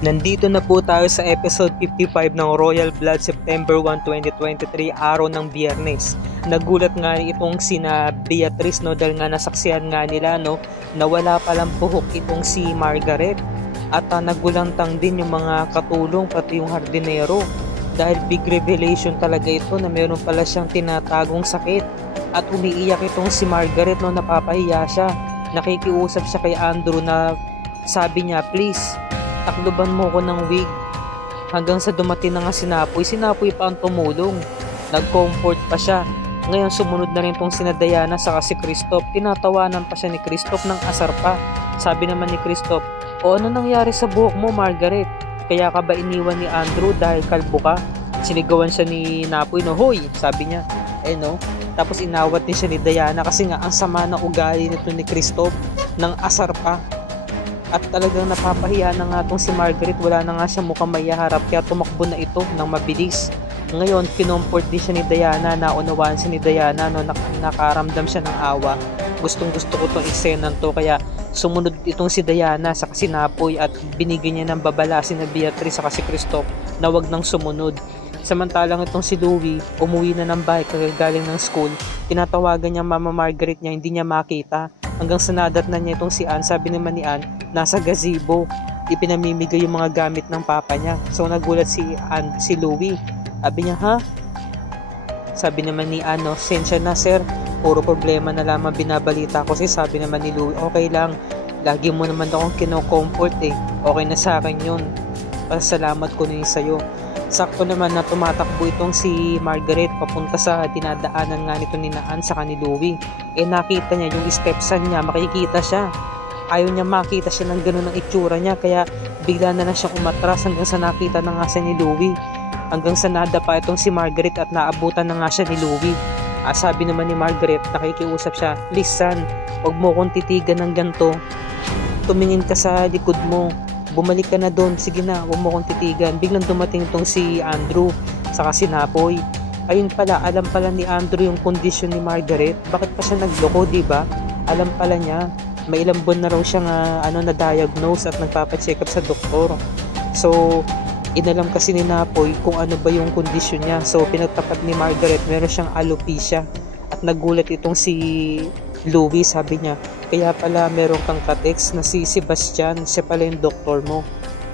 Nandito na po tayo sa episode 55 ng Royal Blood, September 1, 2023, araw ng Biyernes. Nagulat nga itong sina Beatrice, no, dahil nga nasaksihan nga nila, no, na wala palang buhok itong si Margaret. At nagulantang din yung mga katulong, pati yung hardinero. Dahil big revelation talaga ito na meron pala siyang tinatagong sakit. At umiiyak itong si Margaret, no, napapahiya siya. Nakikiusap siya kay Andrew na sabi niya, please, takluban mo ko ng wig. Hanggang sa dumating na nga sinapoy pa ang tumulong. Nag-comfort pa siya. Ngayon sumunod na rin tong sina Diana saka si Christoph. Tinatawanan pa siya ni Christoph ng asar pa. Sabi naman ni Christoph, o ano nangyari sa buhok mo, Margaret? Kaya ka ba iniwan ni Andrew dahil kalbo ka? Sinigawan siya ni Napoy, no, hoy, sabi niya. No? Tapos inawat din siya ni Diana kasi nga ang sama ng ugali nito ni Christoph, ng asar pa. At talagang napapahiya na nga itong si Margaret, wala na nga siya mukhang maiharap, kaya tumakbo na ito ng mabilis. Ngayon, kinomfort din siya ni Diana, naunawaan siya ni Diana, no, nakaramdam siya ng awa. Gustong gusto ko itong eksena to, kaya sumunod itong si Diana sa Sinapoy at binigyan niya ng babala si na Beatrice sa si Christoph na wag nang sumunod. Samantalang itong si Louie, umuwi na ng bahay kagagaling ng school, tinatawagan niya Mama Margaret niya, hindi niya makita. Hanggang sa nadatnan niya itong si Anne, sabi naman ni Anne, nasa gazebo, ipinamimigay yung mga gamit ng papa niya. So nagulat si Anne, si Louie. Sabi niya, ha? Sabi naman ni Anne, no, sensya na sir, puro problema na lamang binabalita ko. Sabi naman ni Louie, okay lang, lagi mo naman akong kinocomfort okay na sa akin yun. Pasalamat ko na yun sa'yo. Sakto naman na tumatakbo itong si Margaret papunta sa dinadaanan nga nito ni Anne sa ni Louie. Nakita niya yung stepson niya, makikita siya. Ayaw niya makita siya ng ganun ang itsura niya, kaya bigla na siyang umatras hanggang sa nakita na nga siya ni Louie. Hanggang sa nadapa itong si Margaret at naabutan na nga siya ni Louie. Sabi naman ni Margaret, nakikiusap siya, please son, huwag mo kong titigan ng ganito. Tumingin ka sa likod mo. Bumalik ka na doon, sige na, huwag mo kong titigan. Biglang dumating itong si Andrew saka si Napoy. Ayun pala, alam pala ni Andrew yung kondisyon ni Margaret. Bakit pa siya nagloko, diba? Alam pala niya, may ilang buwan na raw siyang na-diagnose at nagpapacheck up sa doktor. So, inalam kasi ni Napoy kung ano ba yung kondisyon niya. So, pinagtapat ni Margaret, meron siyang alopecia. At nagulat itong si Louie, sabi niya, kaya pala meron kang katext na si Sebastian, siya pala yung doktor mo.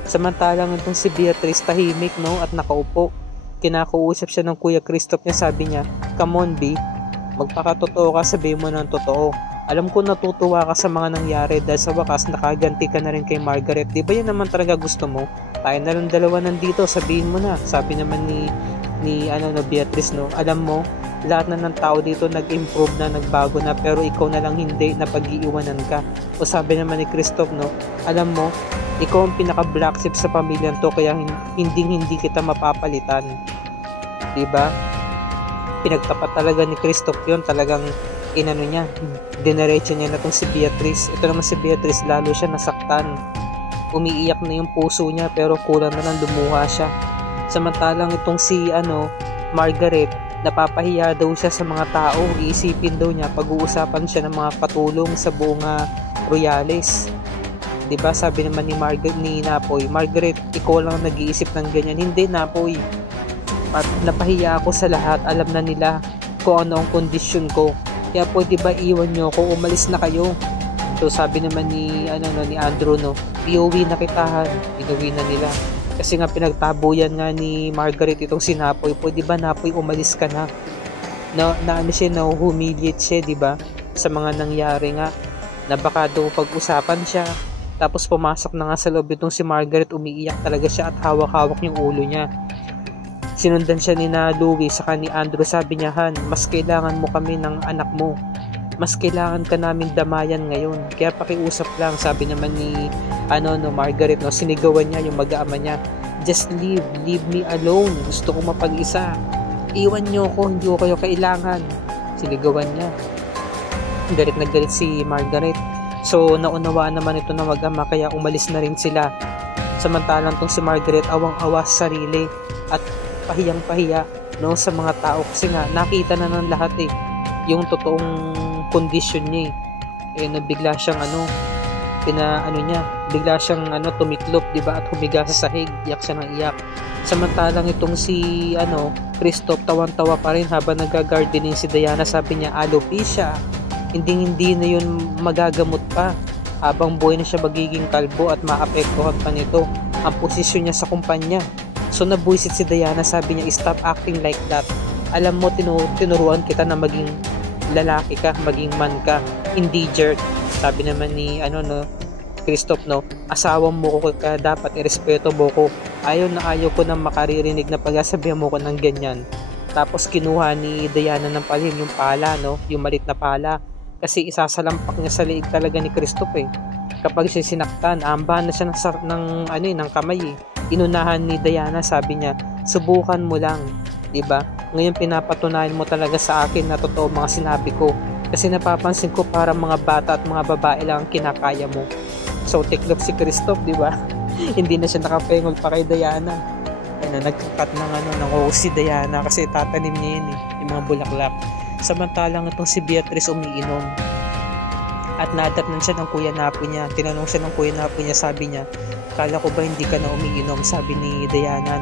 Samantalang itong si Beatrice tahimik, no, at nakaupo. Kinakausap siya ng Kuya Christoph niya, sabi niya, come on B, magpakatotoo ka, sabihin mo ng totoo. Alam ko natutuwa ka sa mga nangyari dahil sa wakas nakaganti ka na rin kay Margaret. Di ba yan naman talaga gusto mo? Tayo na lang dalawa nandito, sabihin mo na. Sabi naman ni Beatrice, no, alam mo, lahat na ng tao dito nag-improve na, nagbago na, pero ikaw na lang hindi, na pag-iiwanan ka. O sabi naman ni Christoph, no, alam mo, ikaw ang pinaka-black sheep sa pamilyang to, kaya hindi kita mapapalitan. Diba? Pinagtapat talaga ni Christoph yun, talagang inano niya, dinerecho niya na tong si Beatrice. Ito naman si Beatrice, lalo siya nasaktan. Umiiyak na yung puso niya, pero kulang na lang lumuha siya. Samantalang itong si Margaret, napapahiya daw siya sa mga tao. Iisipin daw niya, pag-uusapan siya ng mga patulong sa buong Royales. Diba? Sabi naman ni Napoy, Margaret, ikaw lang nag-iisip ng ganyan. Hindi, Napoy. At napahiya ako sa lahat. Alam na nila kung ano ang kondisyon ko. Kaya pwede ba iwan nyo ako? Umalis na kayo. So sabi naman ni Andrew, no, iuwi na kitahan. Inuwi na nila. Kasi nga pinagtabuyan nga ni Margaret itong si Napoy. Pwede ba, Napoy, umalis ka na? Humiliate siya, diba? Sa mga nangyari nga. Na baka daw pag-usapan siya. Tapos pumasok na nga sa loob itong si Margaret. Umiiyak talaga siya at hawak-hawak yung ulo niya. Sinundan siya ni Louie saka ni Andrew. Sabi niya, Han, mas kailangan mo kami ng anak mo. Mas kailangan ka namin damayan ngayon. Kaya pakiusap lang, sabi naman ni Margaret, no, sinigawan niya yung mag-aama niya. Just leave me alone. Gusto ko mapag-isa. Iwan niyo ako, hindi ko kayo kailangan. Sinigawan niya. Galit na galit si Margaret. So naunawaan naman ito na mag-ama, kaya umalis na rin sila. Samantalang tong si Margaret, awang-awa sa sarili at pahiyang-pahiya, no, sa mga tao kasi nga nakita na ng lahat yung totoong kondisyon niya. Bigla siyang ano niya, bigla siyang tumiklop, 'di ba, at humiga sa sahig, iyak siya ng iyak. Samantalang itong si Christoph, tawan-tawa pa rin habang nag-gardening si Diana. Sabi niya, alopecia, hindi na yun magagamot pa. Habang buhay na siya magiging kalbo at maapektuhan pa nito ang posisyon niya sa kumpanya. So nabuisit si Diana, sabi niya, stop acting like that. Alam mo, tinuruan kita na maging lalaki ka, maging man ka, hindi jerk. Sabi naman ni Christoph, asawa mo ko, kaya dapat irespeto mo ko. Ayaw ko na makaririnig na pagsasabihan mo ko ng ganyan. Tapos kinuha ni Diana ng palhin yung pala, yung malit na pala, kasi isasalampak niya sa liig talaga ni Christoph kapag siya sinaktan. Ambahan na siya ng kamay Inunahan ni Diana, sabi niya, subukan mo lang, 'di ba? Ngayon pinapatunayan mo talaga sa akin na totoo mga sinabi ko, kasi napapansin ko para mga bata at mga babae lang ang kinakaya mo. So tiklop si Christoph, 'di ba? Hindi na siya nakapengol pa kay Diana. Nagkakat ng si Diana kasi tatanim niya yun yung mga bulaklak. Samantalang itong si Beatrice umiinom at nadatnan siya ng kuya napo niya. Tinanong siya ng kuya napo niya, sabi niya, akala ko ba hindi ka na umiinom? Sabi ni Diana,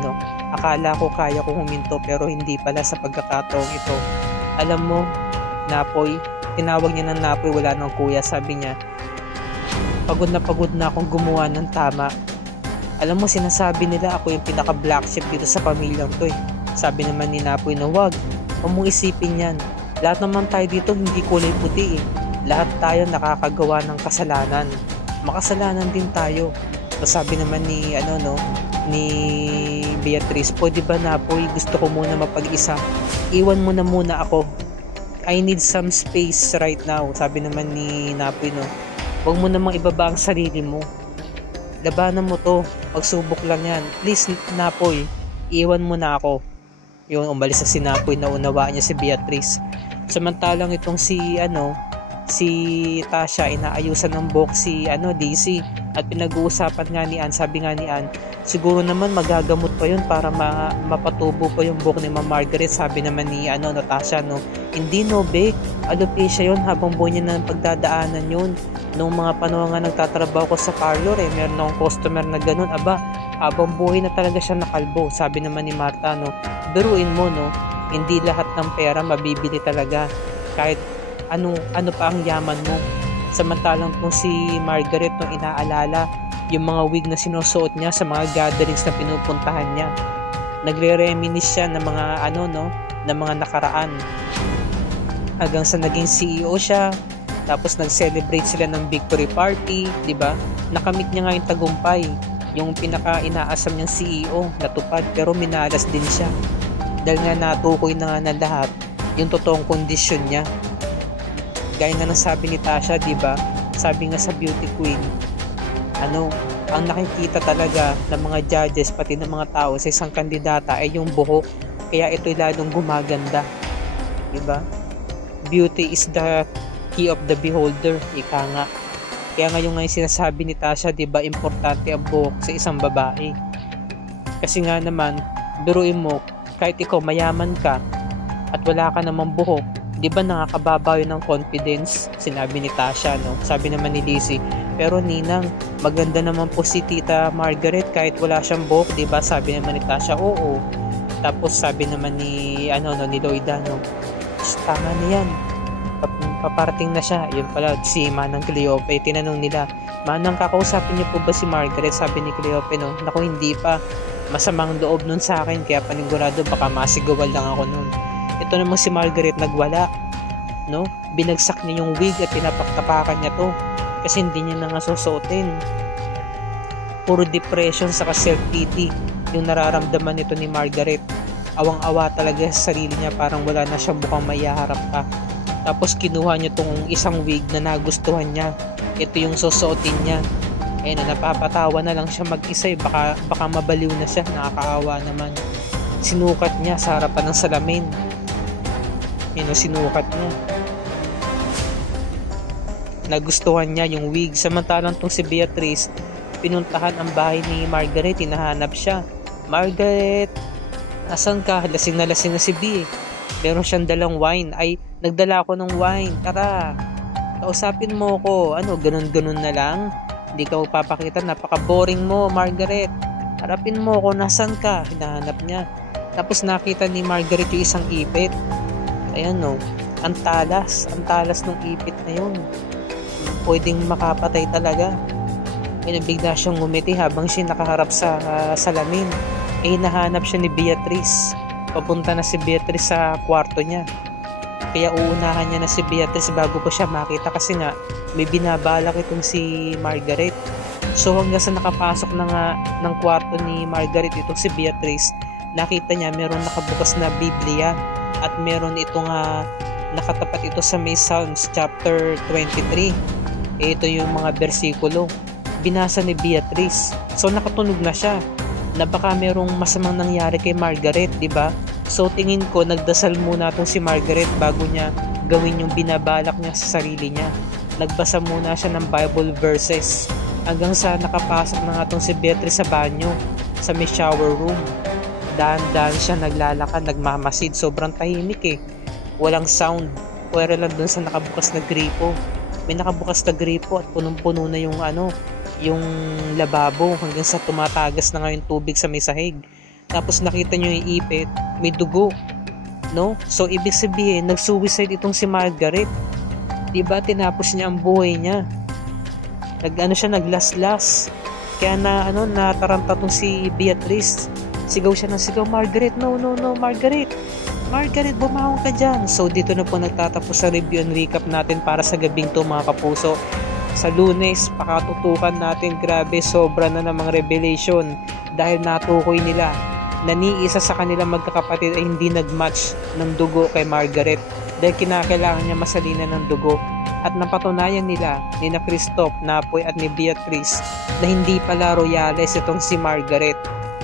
akala ko kaya kong huminto, pero hindi pala sa pagkakataong ito. Alam mo, Napoy, tinawag niya ng Napoy, wala ng kuya. Sabi niya, pagod na akong gumawa ng tama. Alam mo, sinasabi nila ako yung pinaka black sheep dito sa pamilyang to Sabi naman ni Napoy, wag mong isipin yan. Lahat naman tayo dito hindi kulay puti Lahat tayo nakakagawa ng kasalanan. Makasalanan din tayo. So sabi naman ni ni Beatrice, pwede ba Napoy, gusto ko muna mapag-isa. Iwan mo na muna ako. I need some space right now. Sabi naman ni Napoy, wag mo namang ibaba ang sarili mo. Labanan mo to. Pagsubok lang yan. Please, Napoy, iwan mo na ako. Yun, umalis na si Napoy, naunawaan niya si Beatrice. Samantalang itong si Tasha, inaayusan ng buhok si Daisy, at pinag-uusapan nga ni Ann. Sabi nga ni Ann, siguro naman magagamot pa yun para mapatubo pa yung buhok ni Ma'am Margaret. Sabi naman ni Natasha, hindi be, alopecia yun, habang buhay niya ng pagdadaanan yun. Nung mga panahon nga nagtatrabaho ko sa parlor, meron akong customer na ganun, habang buhay na talaga siya nakalbo. Sabi naman ni Marta, biruin mo, hindi lahat ng pera mabibili talaga, kahit ano pa ang yaman mo. Samantalang kung si Margaret, inaalala yung mga wig na sinusuot niya sa mga gatherings na pinupuntahan niya, nagre-reminisce siya ng mga ng mga nakaraan, hanggang sa naging CEO siya. Tapos nag-celebrate sila ng victory party, 'di ba? Nakamit niya nga yung tagumpay, yung pinaka-inaasam niyang CEO natupad, pero minalas din siya dahil nga natukoy na nga ng lahat yung totoong kondisyon niya. Gaya nga ng sabi ni Tasha, 'di ba? Sabi nga sa Beauty Queen, ang nakikita talaga ng mga judges pati ng mga tao sa isang kandidata ay yung buhok, kaya ito'y lalong gumaganda, 'di ba? Beauty is the key of the beholder, ika nga. Kaya ngayon nga yung sinasabi ni Tasha, 'di ba, importante ang buhok sa isang babae. Kasi nga naman, biruin mo, kahit ikaw mayaman ka at wala ka namang buhok, 'di ba nakakababaw ng confidence? Sinabi ni Tasha, Sabi naman ni Lizzie, pero Ninang, maganda naman po si Tita Margaret kahit wala siyang buhok, 'di ba? Sabi naman ni Tasha, oo. Tapos sabi naman ni ni Loida, tama na 'yan. Paparating na siya. Yun pala, si Manang Cleope. Tinanong nila, Manang, kakausapin niyo po ba si Margaret? Sabi ni Cleope, naku, hindi pa. Masamang loob nun sa akin, kaya panigurado baka masigawan lang ako nun. Ito namang si Margaret nagwala, binagsak niya yung wig at pinapaktapakan niya to kasi hindi niya na nga susuotin. Puro depression saka self-pity yung nararamdaman nito ni Margaret. Awang-awa talaga sa sarili niya, parang wala na siyang mukhang maiharap pa. Tapos kinuha niya tong isang wig na nagustuhan niya. Ito yung susuotin niya. Napapatawa na lang siya mag-isa, baka mabaliw na siya, nakakaawa naman. Sinukat niya sa harapan ng salamin. Sinukat niya. Nagustuhan niya yung wig. Samantalang tong si Beatrice, pinuntahan ang bahay ni Margaret, hinahanap siya. Margaret, asan ka? Lasing na si B. Meron siyang dalang wine. Ay, nagdala ako ng wine. Tara, kausapin mo ko. Ganun-ganun na lang. Hindi ka magpapakita, napaka-boring mo, Margaret. Harapin mo kung nasan ka, hinahanap niya. Tapos nakita ni Margaret yung isang ipit. Ayan no, ang talas ng ipit na yun. Pwedeng makapatay talaga. May nabigla siyang ngumiti habang siya nakaharap sa salamin. Hinahanap siya ni Beatrice. Papunta na si Beatrice sa kwarto niya. Kaya uunahan niya na si Beatrice bago pa siya makita kasi nga may binabalak itong si Margaret. So hanggang sa nakapasok na nga ng kwarto ni Margaret itong si Beatrice, nakita niya meron nakabukas na Biblia at meron itong nakatapat ito sa may Psalms chapter 23. Ito yung mga bersikulo. Binasa ni Beatrice. So nakatunog na siya na baka merong masamang nangyari kay Margaret, di ba? So tingin ko nagdasal muna itong si Margaret bago niya gawin yung binabalak niya sa sarili niya. Nagbasa muna siya ng Bible verses hanggang sa nakapasok na nga itong si Beatrice sa banyo, sa may shower room. Dahan-dahan siya naglalakad, nagmamasid. Sobrang tahimik eh. Walang sound. Pwera lang dun sa nakabukas na gripo. May nakabukas na gripo at punong-puno na yung yung lababo hanggang sa tumatagas na nga yung tubig sa may sahig. Tapos nakita nyo yung ipit, may dugo, no? So ibig sabihin nag-suicide itong si Margaret. Diba tinapos niya ang buhay niya. Naglaslas. Kaya nataranta tong si Beatrice. Sigaw siya ng sigaw, Margaret, no, Margaret, bumangon ka dyan. So dito na po nagtatapos sa review and recap natin para sa gabing to mga kapuso. Sa Lunes, pakatutukan natin, grabe, sobra na namang revelation dahil natukoy nila na ni isa sa kanilang magkakapatid ay hindi nagmatch ng dugo kay Margaret dahil kinakailangan niya masalinan ng dugo. At napatunayan nila ni na Christoph, Napoy at ni Beatrice na hindi pala Royales itong si Margaret.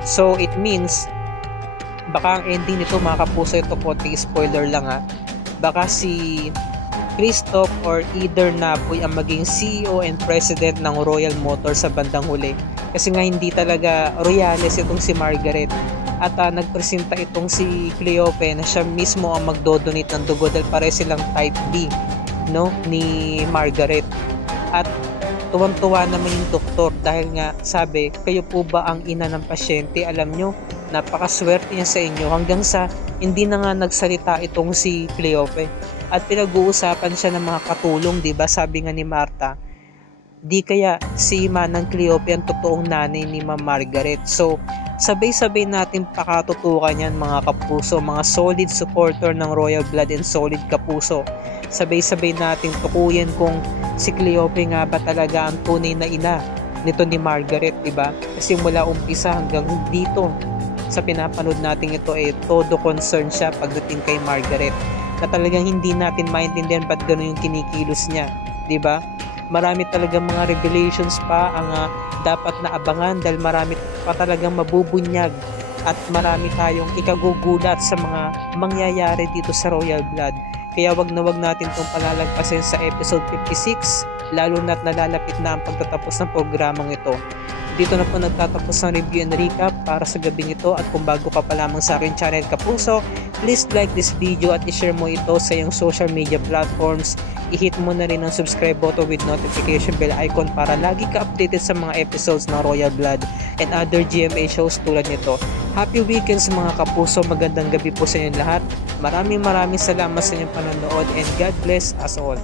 So it means baka ang ending nito mga kapuso, ito konting spoiler lang baka si Christoph or either Napoy ang maging CEO and President ng Royal Motors sa bandang huli. Kasi nga hindi talaga Royales itong si Margaret. At nagpresenta itong si Cleope na siya mismo ang magdodonate ng dugo dahil pare silang type B, no, ni Margaret. At tuwang-tuwa naman yung doktor dahil nga sabi, kayo po ba ang ina ng pasyente? Alam nyo, napakaswerte niya sa inyo hanggang sa hindi na nga nagsalita itong si Cleope. At pinag-uusapan siya ng mga katulong, diba? Sabi nga ni Martha, di kaya si Manang Cleope ang totoong nanay ni Ma'am Margaret. So, sabay-sabay natin pakatutukan yan mga kapuso, mga solid supporter ng Royal Blood and solid kapuso. Sabay-sabay natin tukuyin kung si Cleope nga ba talaga ang tunay na ina nito ni Margaret, diba? Kasi mula umpisa hanggang dito sa pinapanood natin ito todo concern siya pagdating kay Margaret. Na talagang hindi natin maintindihan ba't gano'n yung kinikilos niya, di ba? Marami talagang mga revelations pa ang dapat na abangan dahil marami pa talagang mabubunyag at marami tayong ikagugulat sa mga mangyayari dito sa Royal Blood. Kaya wag natin itong palalagpasin sa episode 56, lalo na't nalalapit na ang pagtatapos ng programang ito. Dito na po nagtatapos ang review and recap para sa gabing ito at kung bago ka pa lamang sa akin channel kapuso, please like this video at i-share mo ito sa iyong social media platforms. I-hit mo na rin ang subscribe button with notification bell icon para lagi ka updated sa mga episodes ng Royal Blood and other GMA shows tulad nito. Happy weekends mga kapuso, magandang gabi po sa inyong lahat. Maraming salamat sa inyong panonood and God bless us all.